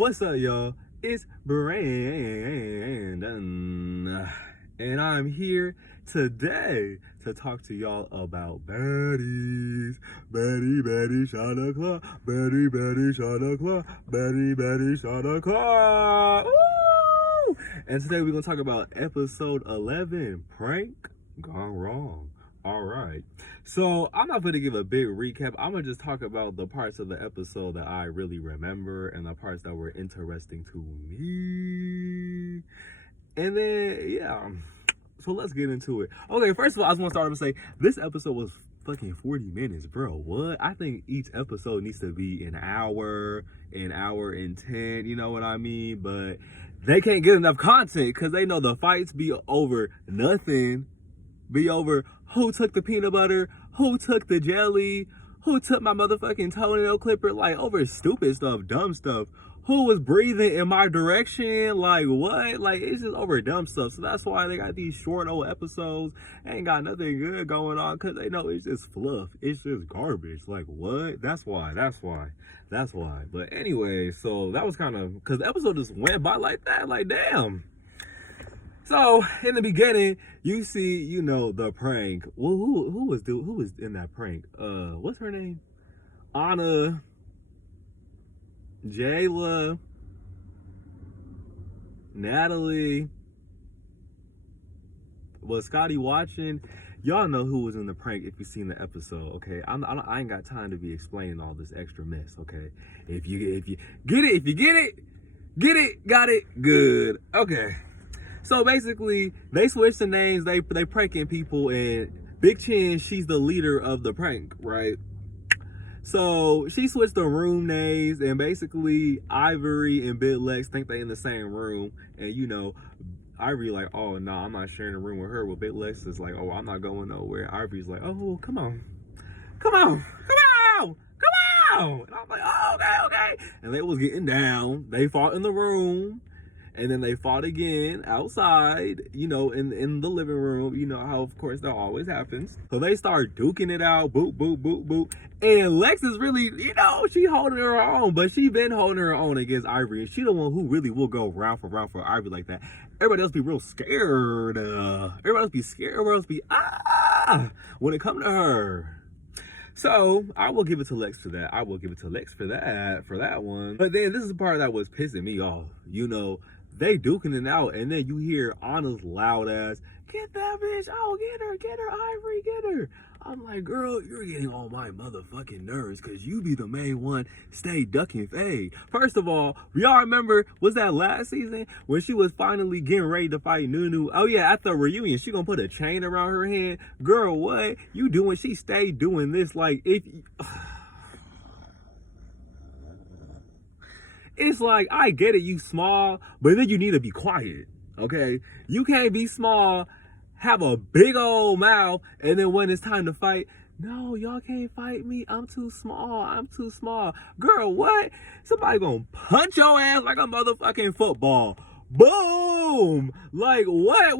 What's up, y'all? It's Brandon, and I'm here today to talk to y'all about baddies. Baddie, shot o'clock. Baddie, shot o'clock. Baddie, shot o'clock. Woo! And today we're gonna talk about episode 11, prank gone wrong. All right. So I'm not going to give a big recap. I'm going to just talk about the parts of the episode that I really remember and the parts that were interesting to me. And then, yeah. So let's get into it. Okay, first of all, I just want to start off and say this episode was fucking 40 minutes, bro. What? I think each episode needs to be an hour and 10. You know what I mean? But they can't get enough content because they know the fights be over nothing. Be over who took the peanut butter, who took the jelly, who took my motherfucking toenail clipper, like over stupid stuff, dumb stuff. Who was breathing in my direction? Like what? Like it's just over dumb stuff. So that's why they got these short old episodes. Ain't got nothing good going on because they know it's just fluff. It's just garbage. Like what? That's why. But anyway, so that was kind of because the episode just went by like that. Like damn. So in the beginning, you see, you know, the prank. Well, who was in that prank? What's her name? Anna, Jayla, Natalie. Was Scotty watching? Y'all know who was in the prank if you've seen the episode. Okay, I ain't got time to be explaining all this extra mess. Okay, if you get it, got it, good. Okay. So basically, they switched the names, they pranking people, and Big Chin, she's the leader of the prank, right? So she switched the room names, and basically Ivory and Big Lex think they in the same room, and you know, Ivory like, oh no, I'm not sharing a room with her. Well, Big Lex is like, oh, I'm not going nowhere. Ivory's like, oh, come on. And I'm like, oh, okay. And they was getting down. They fought in the room. And then they fought again outside, you know, in the living room. You know how, of course, that always happens. So they start duking it out, boop. And Lex is really, you know, she holding her own. But she been holding her own against Ivory. And she the one who really will go round for Ivory like that. Everybody else be real scared. Everybody else be when it come to her. So I will give it to Lex for that. For that one. But then this is the part that was pissing me off. You know, they duking it out, and then you hear Anna's loud ass, get that bitch, oh, get her, Ivory, get her. I'm like, girl, you're getting on my motherfucking nerves because you be the main one, stay ducking fade. First of all, y'all remember, was that last season when she was finally getting ready to fight Nunu? Oh yeah, at the reunion, she gonna put a chain around her hand. Girl, what? You doing, she stayed doing this like if... It's like, I get it, you small, but then you need to be quiet, okay? You can't be small, have a big old mouth, and then when it's time to fight, no, y'all can't fight me, I'm too small. Girl, what? Somebody gonna punch your ass like a motherfucking football. Boom! Like, what?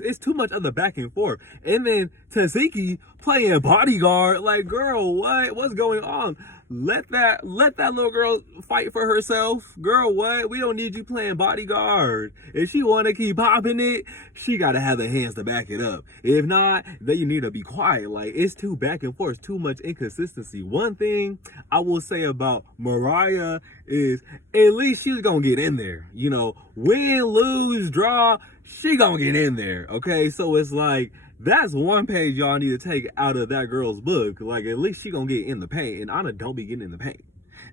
It's too much of the back and forth. And then Tasuki playing bodyguard. Like, girl, what? What's going on? Let that little girl fight for herself. Girl, what? We don't need you playing bodyguard. If she want to keep popping it, she got to have the hands to back it up. If not, then you need to be quiet. Like, it's too back and forth, too much inconsistency. One thing I will say about Mariah is at least she's going to get in there. You know, win, lose, draw, she going to get in there. Okay, so it's like, that's one page y'all need to take out of that girl's book. Like, at least she gonna get in the paint. And Anna don't be getting in the paint.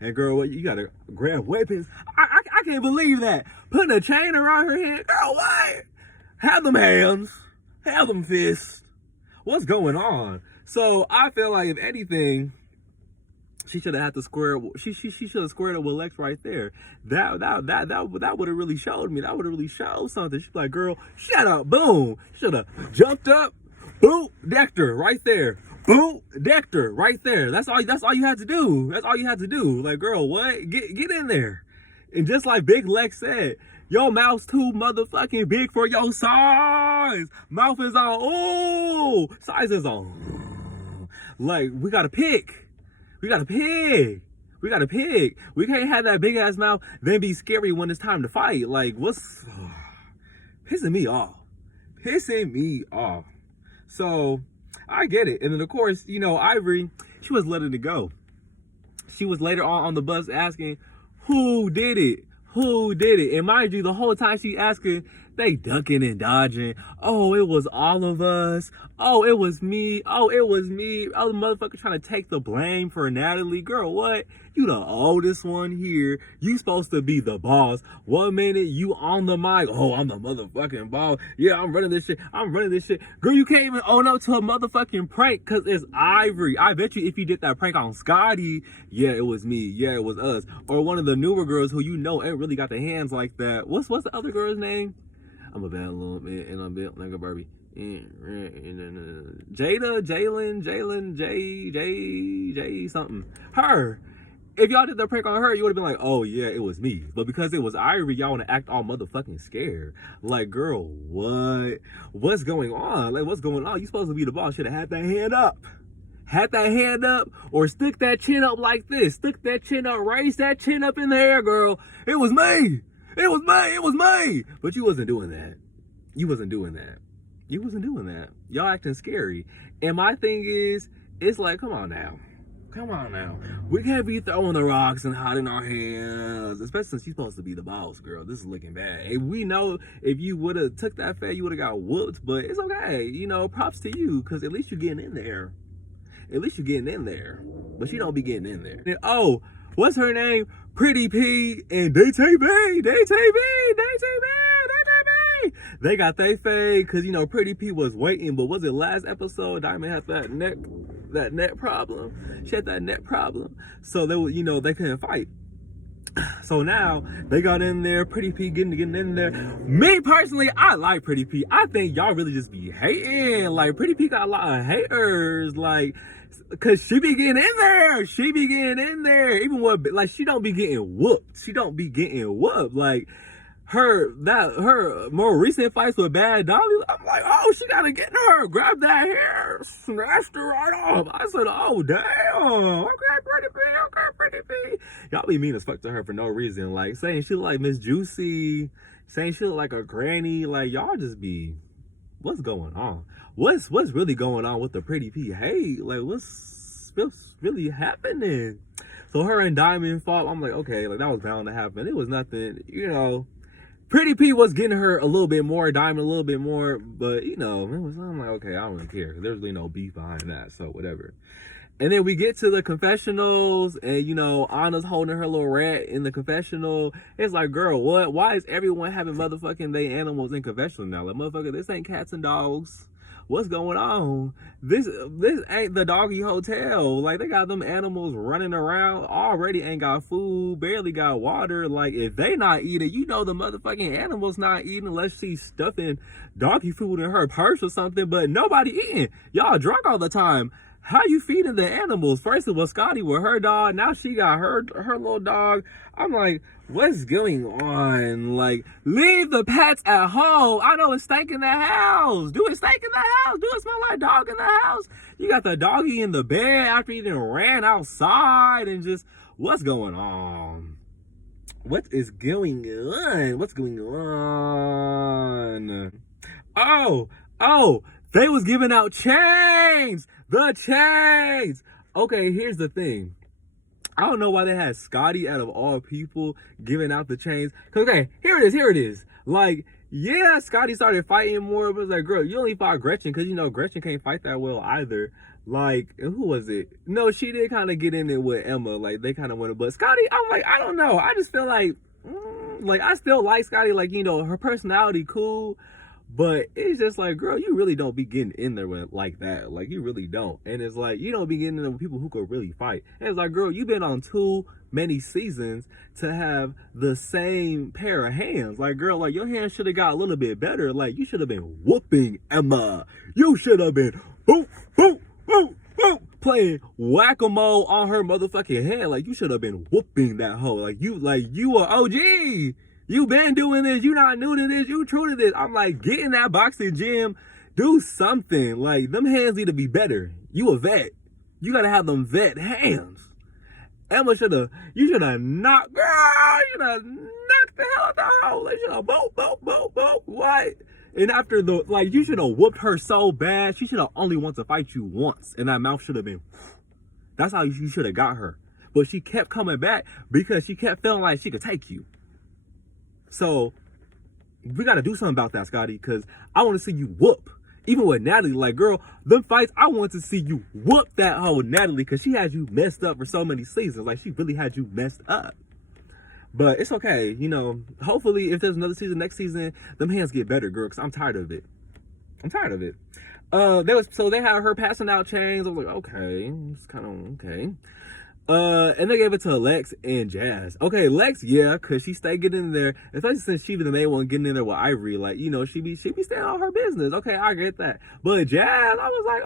And girl, what, you gotta grab weapons. I can't believe that. Putting a chain around her hand. Girl, what? Have them hands. Have them fists. What's going on? So I feel like if anything, she should have had to square. She should have squared up with Lex right there. That would have really showed me. That would have really showed something. She's like, girl, shut up. Boom. Should have jumped up. Boom, decked her right there. Boom, decked her right there. That's all you had to do. Like, girl, what? Get in there. And just like Big Lex said, your mouth's too motherfucking big for your size. Mouth is on. Oh, size is on. Like, we gotta pick. We gotta pick. We can't have that big ass mouth, then be scary when it's time to fight. Like, what's pissing me off? Pissing me off. So, I get it. And then, of course, you know, Ivory, she was letting it go. She was later on the bus asking, who did it? Who did it? And mind you, the whole time she asking, they ducking and dodging. Oh, it was all of us. Oh, it was me. Oh, it was me. Oh, the motherfucker trying to take the blame for Natalie. Girl, what? You the oldest one here. You supposed to be the boss. 1 minute, you on the mic. Oh, I'm the motherfucking boss. Yeah, I'm running this shit. I'm running this shit. Girl, you can't even own up to a motherfucking prank because it's Ivory. I bet you if you did that prank on Scotty, yeah, it was me. Yeah, it was us. Or one of the newer girls who you know ain't really got the hands like that. What's the other girl's name? I'm a bad little man and I'm built like a Barbie. Jada, Jalen, J something. Her. If y'all did the prank on her, you would have been like, oh yeah, it was me. But because it was Ivory, y'all want to act all motherfucking scared. Like, girl, what? What's going on? Like, what's going on? You supposed to be the boss. Should have had that hand up. Had that hand up or stick that chin up like this. Stick that chin up, raise that chin up in the air, girl. It was me. It was me. It was me. But you wasn't doing that. You wasn't doing that. You wasn't doing that. Y'all acting scary. And my thing is, it's like, come on now. Come on now. We can't be throwing the rocks and hiding our hands. Especially since she's supposed to be the boss, girl. This is looking bad. And we know if you would have took that fat, you would have got whooped. But it's okay. You know, props to you. Because at least you're getting in there. At least you're getting in there. But she don't be getting in there. And, oh, what's her name? Pretty P and DTV. They got they fade because, you know, Pretty P was waiting. But was it last episode? Diamond had that neck problem. She had that neck problem. So they were, you know, they couldn't fight. So now they got in there, Pretty P getting in there. Me personally, I like Pretty P. I think y'all really just be hating. Like, Pretty P got a lot of haters. Like, cause she be getting in there. She be getting in there. Even when, like, she don't be getting whooped. She don't be getting whooped. Like, her more recent fights with Bad Dolly, I'm like, oh, she gotta get in her, grab that hair, snatched her right off. I said, oh damn, okay, Pretty P. Y'all be mean as fuck to her for no reason, like saying she look like Miss Juicy, saying she look like a granny. Like, y'all just be, what's going on? What's really going on with the Pretty P hate? Like, what's really happening? So her and Diamond fought. I'm like, okay, like that was bound to happen. It was nothing, you know. Pretty P was getting her a little bit more, Diamond a little bit more, but, you know, I'm like, okay, I don't really care. There's really no beef behind that, so whatever. And then we get to the confessionals, and, you know, Anna's holding her little rat in the confessional. It's like, girl, what? Why is everyone having motherfucking they animals in confessional now? Like, motherfucker, this ain't cats and dogs. What's going on? This ain't the doggy hotel. Like, they got them animals running around, already ain't got food, barely got water. Like, if they not eating, you know the motherfucking animal's not eating unless she's stuffing doggy food in her purse or something, but nobody eating. Y'all drunk all the time. How you feeding the animals? First it was Scotty with her dog. Now she got her little dog. I'm like, what's going on? Like, leave the pets at home. I know it's stank in the house. Do it stank in the house? Do it smell like dog in the house? You got the doggy in the bed after he done ran outside and just, what's going on? What is going on? What's going on? Oh, they was giving out chains. The chains. Okay, here's the thing. I don't know why they had Scotty out of all people giving out the chains. Cause okay, here it is. Like, yeah, Scotty started fighting more, but it's like, girl, you only fought Gretchen because, you know, Gretchen can't fight that well either. Like, who was it? No, she did kind of get in it with Emma. Like, they kind of went, but Scotty, I'm like, I don't know. I just feel like I still like Scotty. Like, you know, her personality cool. But it's just like, girl, you really don't be getting in there with like that. Like, you really don't. And it's like, you don't be getting in there with people who could really fight. And it's like, girl, you've been on too many seasons to have the same pair of hands. Like, girl, like, your hands should have got a little bit better. Like, you should have been whooping Emma. You should have been boop, boop, boop, boop, playing whack-a-mole on her motherfucking head. Like, you should have been whooping that hoe. Like, you a OG. You been doing this. You not new to this. You true to this. I'm like, get in that boxing gym. Do something. Like, them hands need to be better. You a vet. You got to have them vet hands. You should have knocked, girl, you should have knocked the hell out the hole. Like, you should have boop. What? And after you should have whooped her so bad, she should have only wanted to fight you once. And that mouth should have been, that's how you should have got her. But she kept coming back because she kept feeling like she could take you. So, we got to do something about that, Scotty, because I want to see you whoop. Even with Natalie, like, girl, them fights, I want to see you whoop that whole Natalie because she had you messed up for so many seasons. Like, she really had you messed up. But it's okay, you know. Hopefully, if there's another season, next season, them hands get better, girl, because I'm tired of it. They had her passing out chains. I was like, okay, it's kind of okay. And they gave it to Lex and Jazz. Okay, Lex, yeah, cause she stayed getting in there, especially since she be the main one getting in there with Ivory. Like, you know, she be staying on her business. Okay, I get that. But Jazz, I was like,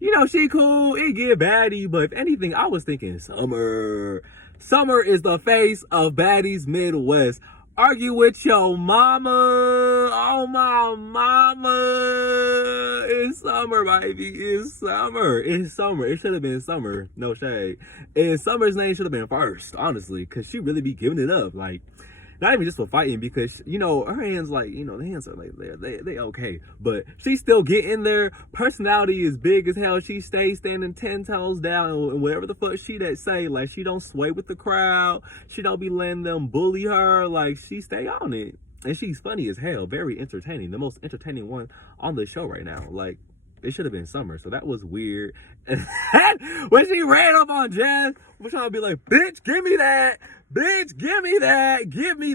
you know, she cool. It get baddie, but if anything, I was thinking Summer. Summer is the face of Baddies Midwest. Argue with your mama. Oh, my mama. It's Summer, baby. It's Summer. It's Summer. It should have been Summer. No shade. And Summer's name should have been first, honestly, because she really be giving it up. Like, not even just for fighting, because, you know, her hands, like, you know, the hands are like, they okay. But she still get in there. Personality is big as hell. She stays standing 10 toes down. And whatever the fuck she that say, like, she don't sway with the crowd. She don't be letting them bully her. Like, she stay on it. And she's funny as hell. Very entertaining. The most entertaining one on the show right now. Like, it should have been Summer. So that was weird. And when she ran up on Jazz, was trying to be like, bitch, give me that. Bitch, give me that. Give me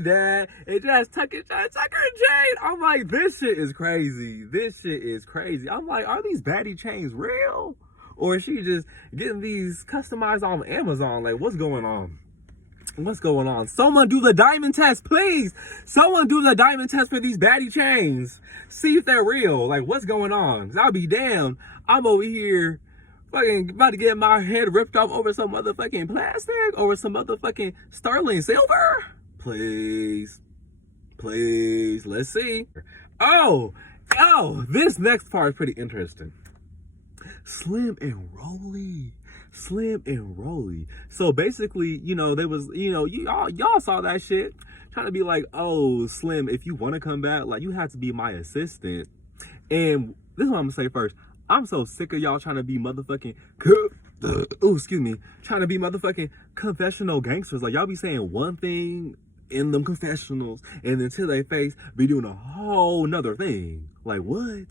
that. And Jazz tuck her in chain. I'm like, this shit is crazy. I'm like, are these baddie chains real? Or is she just getting these customized on Amazon? Like, what's going on? Someone do the diamond test, please. Someone do the diamond test for these baddie chains. See if they're real. Like, what's going on? 'Cause I'll be damned. I'm over here fucking about to get my head ripped off over some motherfucking plastic, over some motherfucking sterling silver. Please, let's see. Oh, this next part is pretty interesting. Slim and Rolly. So basically, you know, there was, you know, y'all saw that shit. Trying to be like, oh, Slim, if you want to come back, like, you have to be my assistant. And this is what I'm gonna say first. I'm so sick of y'all trying to be motherfucking, trying to be motherfucking confessional gangsters. Like, y'all be saying one thing in them confessionals, and then to their face, be doing a whole nother thing. Like, what?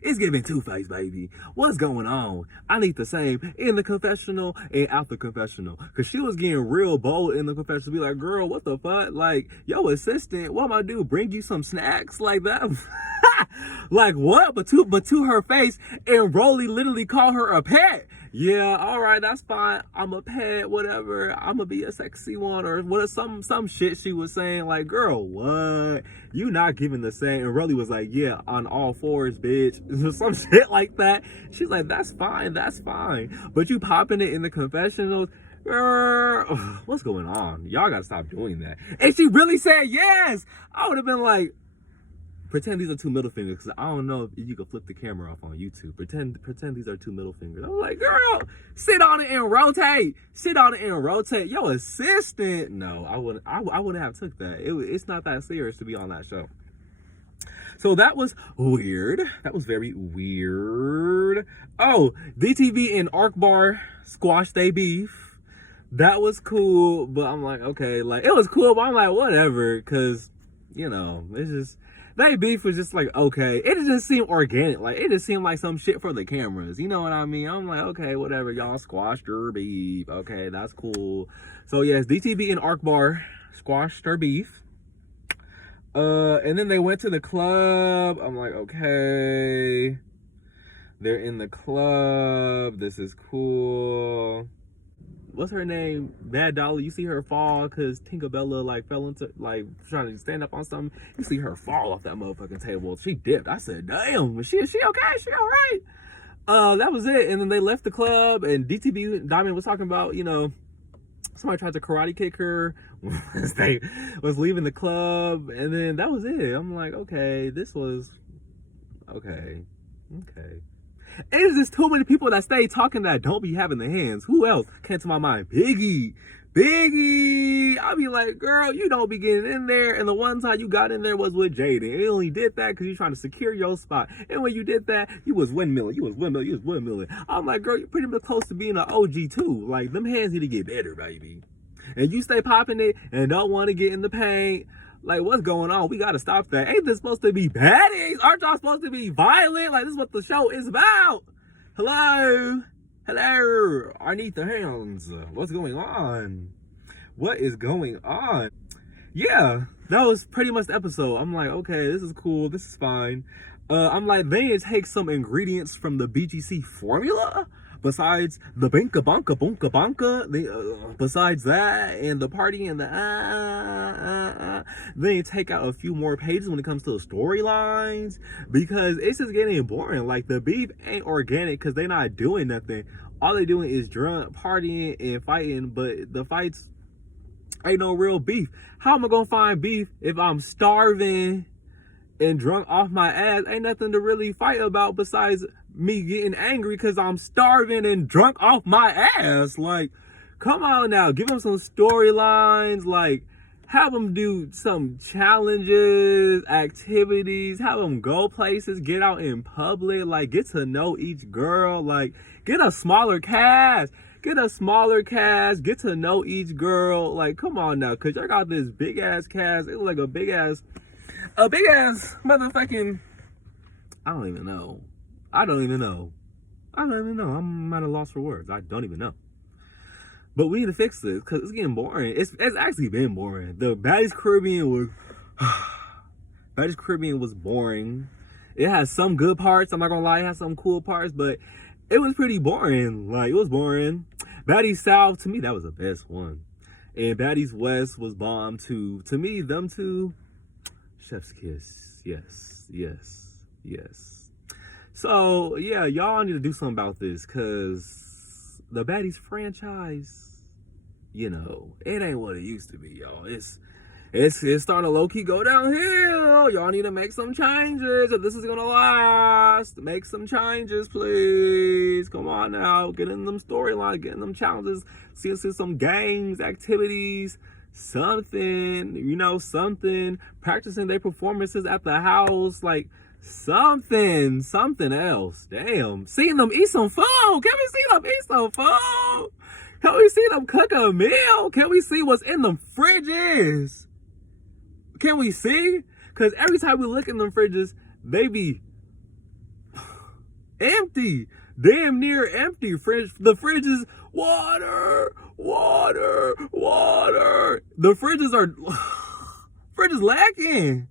It's giving two-face, baby. What's going on? I need the same in the confessional and out the confessional. Because she was getting real bold in the confessional. Be like, girl, what the fuck? Like, yo, assistant, what am I do? Bring you some snacks like that? Like, what? But to her face, and Rolly literally called her a pet. Yeah, all right, that's fine. I'm a pet, whatever. I'm gonna be a sexy one, or what? Some shit she was saying. Like, girl, what? You not giving the same? And Rolly was like, yeah, on all fours, bitch. Some shit like that. She's like, that's fine. But you popping it in the confessionals. Girl, what's going on? Y'all gotta stop doing that. And she really said yes. I would have been like, pretend these are two middle fingers, because I don't know if you can flip the camera off on YouTube. Pretend these are two middle fingers. I'm like, girl, sit on it and rotate. Yo, assistant. No, I wouldn't have took that. It's not that serious to be on that show. So that was weird. That was very weird. Oh, DTV and Arc Bar squashed they beef. That was cool, but I'm like, okay, like, it was cool, but I'm like, whatever, because, you know, it's just, that beef was just like, okay. It just seemed organic. Like, it just seemed like some shit for the cameras. You know what I mean? I'm like, okay, whatever. Y'all squashed your beef. Okay, that's cool. So, yes, DTV and Arc Bar squashed their beef. And then they went to the club. I'm like, okay. They're in the club. This is cool. What's her name? Bad Dolly. You see her fall because Tinkerbella like fell into, like, trying to stand up on something. You see her fall off that motherfucking table. She dipped. I said, damn, is she okay? She all right? That was it. And then they left the club, and DTV Diamond was talking about, you know, somebody tried to karate kick her as they was leaving the club, and then that was it. I'm like, okay, this was okay. It's just too many people that stay talking that don't be having the hands. Who else came to my mind? Biggie. I be like, girl, you don't be getting in there. And the one time you got in there was with Jaden. You only did that because you're trying to secure your spot. And when you did that, you was windmilling. I'm like, girl, you're pretty much close to being an OG too. Like, them hands need to get better, baby. And you stay popping it and don't want to get in the paint. Like, what's going on? We got to stop that. Ain't this supposed to be baddies? Aren't y'all supposed to be violent? Like, this is what the show is about. Hello? I need the hands. What's going on? What is going on? Yeah, that was pretty much the episode. I'm like, okay, this is cool. This is fine. I'm like, they need to take some ingredients from the BGC formula. Besides the binka bonka bunka bonka, besides that and the party and the they take out a few more pages when it comes to the storylines, because it's just getting boring. Like, the beef ain't organic because they're not doing nothing. All they doing is drunk, partying, and fighting, but the fights ain't no real beef. How am I gonna find beef if I'm starving and drunk off my ass? Ain't nothing to really fight about besides me getting angry because I'm starving and drunk off my ass. Like, come on now, give them some storylines. Like, have them do some challenges, activities, have them go places, get out in public, like, get to know each girl. Like, get a smaller cast, get to know each girl. Like, come on now, because y'all got this big ass cast. It's like a big ass motherfucking, I don't even know. I'm at a loss for words. I don't even know. But we need to fix this because it's getting boring. It's actually been boring. The Baddies Caribbean was boring. It has some good parts. I'm not gonna lie, it has some cool parts, but it was pretty boring. Like, it was boring. Baddies South, to me, that was the best one. And Baddies West was bomb too. To me, them two, chef's kiss. Yes. So, yeah, y'all need to do something about this, because the Baddies franchise, you know, it ain't what it used to be, y'all. It's starting to low-key go downhill. Y'all need to make some changes if this is going to last. Make some changes, please. Come on now. Get in them storylines, get in them challenges. See some games, activities, something. Practicing their performances at the house, like, something else. Damn. Seeing them eat some food. Can we see them eat some food? Can we see them cook a meal? Can we see what's in them fridges? Can we see? Because every time we look in them fridges, they be empty. Damn near empty. The fridge is water. The fridges lacking.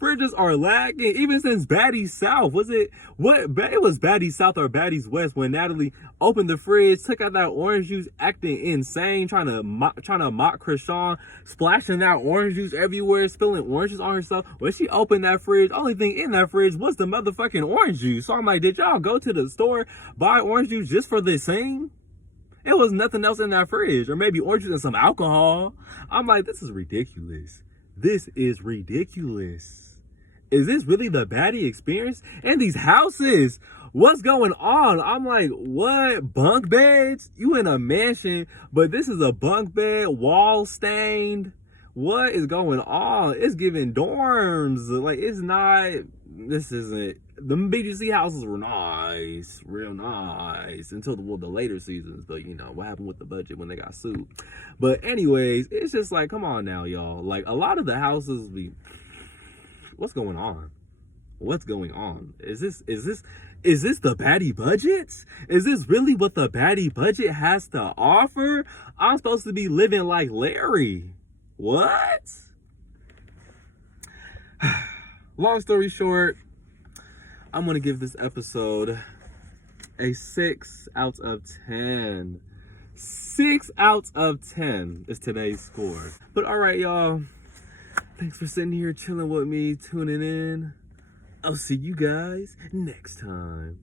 Fridges are lacking, even since Baddies South. It was Baddies South or Baddies West when Natalie opened the fridge, took out that orange juice, acting insane, trying to mock Krishan, splashing that orange juice everywhere, spilling orange juice on herself. When she opened that fridge, only thing in that fridge was the motherfucking orange juice. So I'm like, did y'all go to the store, buy orange juice just for this scene? It was nothing else in that fridge, or maybe orange juice and some alcohol. I'm like, this is ridiculous. Is this really the baddie experience? And these houses, what's going on? I'm like, what? Bunk beds? You in a mansion, but this is a bunk bed, wall stained. What is going on? It's giving dorms. Like, it's not, this isn't. The BGC houses were nice, real nice, until the later seasons. But, you know, what happened with the budget when they got sued. But anyways, it's just like, come on now, y'all. Like, a lot of the houses be, what's going on? Is this the baddie budget? Is this really what the baddie budget has to offer? I'm supposed to be living like Larry. What? Long story short, I'm gonna give this episode a 6 out of 10. 6 out of 10 is today's score. But all right, y'all. Thanks for sitting here chilling with me, tuning in. I'll see you guys next time.